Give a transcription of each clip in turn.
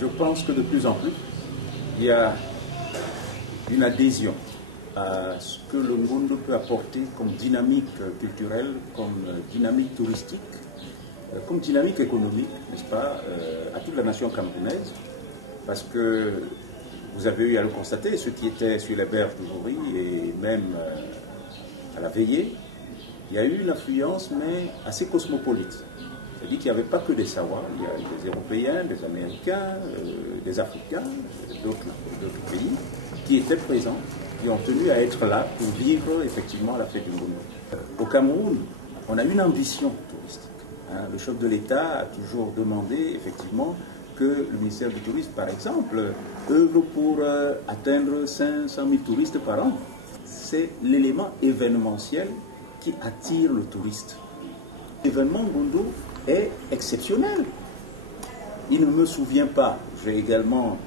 Je pense que de plus en plus, il y a une adhésion à ce que le Ngondo peut apporter comme dynamique culturelle, comme dynamique touristique, comme dynamique économique, n'est-ce pas, à toute la nation camerounaise, parce que vous avez eu à le constater, ceux qui étaient sur les berges du Jouri et même à la veillée, il y a eu une affluence, mais assez cosmopolite. C'est-à-dire qu'il n'y avait pas que des Savoies, il y a des Européens, des Américains, des Africains, d'autres pays qui étaient présents, qui ont tenu à être là pour vivre effectivement la fête du Ngondo. Au Cameroun, on a une ambition touristique. Hein. Le chef de l'État a toujours demandé effectivement que le ministère du Tourisme, par exemple, œuvre pour atteindre 500 000 touristes par an. C'est l'élément événementiel qui attire le touriste. L'événement Ngondo est exceptionnel. Il ne me souvient pas, j'ai également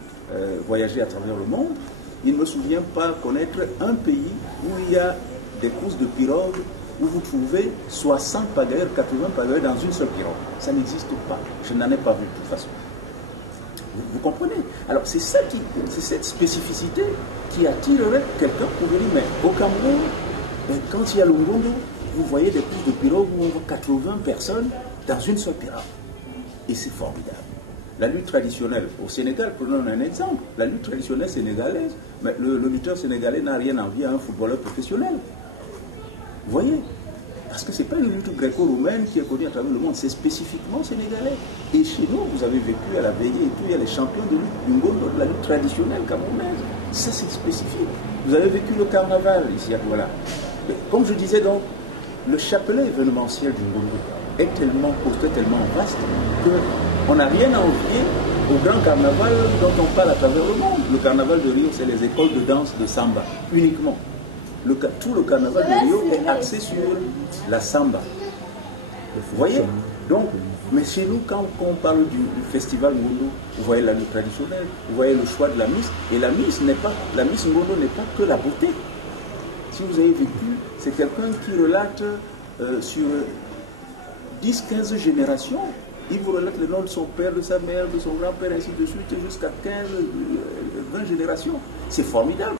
voyagé à travers le monde, il ne me souvient pas connaître un pays où il y a des courses de pirogues où vous trouvez 60 pagayeurs, 80 pagayeurs dans une seule pirogue. Ça n'existe pas. Je n'en ai pas vu de toute façon. Vous comprenez? Alors c'est ça c'est cette spécificité qui attirerait quelqu'un pour venir. Mais au Cameroun, quand il y a le Ngondo, vous voyez des courses de pirogues où on voit 80 personnes dans une seule pirogue. Et c'est formidable. La lutte traditionnelle, au Sénégal, prenons un exemple, la lutte traditionnelle sénégalaise, mais le lutteur sénégalais n'a rien envie à un footballeur professionnel. Vous voyez? Parce que ce n'est pas une lutte gréco-romaine qui est connue à travers le monde, c'est spécifiquement sénégalais. Et chez nous, vous avez vécu à la veillée et tout, il y a les champions de lutte du Ngondo, de la lutte traditionnelle camerounaise. Ça, c'est spécifique. Vous avez vécu le carnaval ici à Douala. Comme je disais donc, le chapelet événementiel du Ngondo est tellement costaud, tellement vaste, qu'on n'a rien à envier au grand carnaval dont on parle à travers le monde. Le carnaval de Rio, c'est les écoles de danse de samba, uniquement. Tout le carnaval de Rio est axé sur la samba. Vous voyez? Donc, mais chez nous, quand on parle du festival Ngondo, vous voyez la lutte traditionnelle, vous voyez le choix de la Miss, et la Miss Ngondo n'est pas que la beauté. Si vous avez vécu, c'est quelqu'un qui relate sur 10-15 générations. Il vous relate le nom de son père, de sa mère, de son grand-père, ainsi de suite, jusqu'à 15-20 générations. C'est formidable.